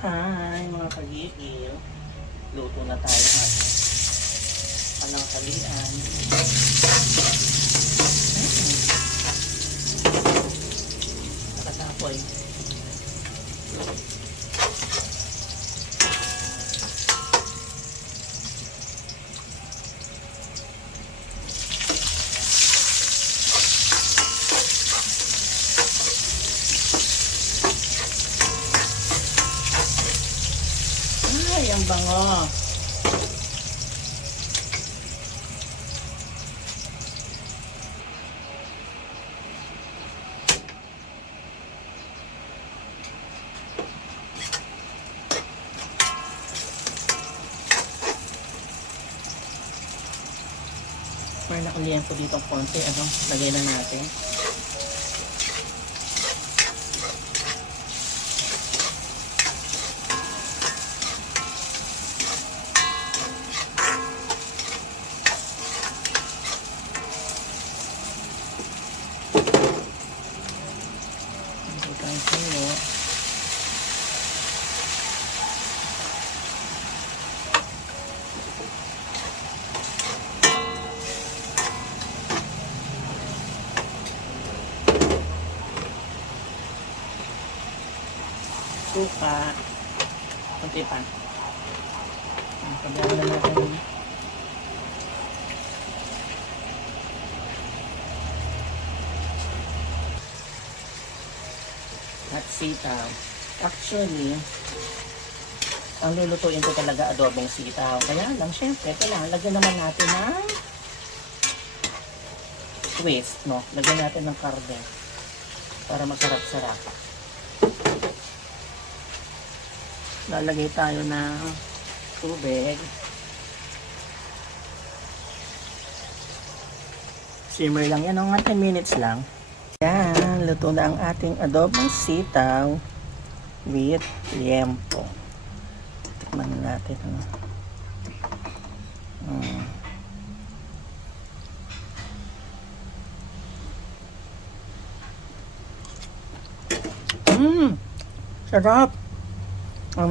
Hi mga kagigil. Luto na tayo ng panangkalian. Nakatapoy. Ay, ang bango. May nakaliyan ko dito konti. Lagay na natin. Suka. Kunti pa. Pagdahan na natin. At sitaw. Actually, ang lulutuin ko talaga adobong sitaw. Kaya lang, syempre, kailangan lagyan naman natin ng twist, no? Lagyan natin ng karne para masarap-sarap. Lalagay tayo ng tubig. Simmer lang yan, 10 minutes lang. Yan, luto na ang ating adobong sitaw with liempo. Tikman natin. Sarap! Ang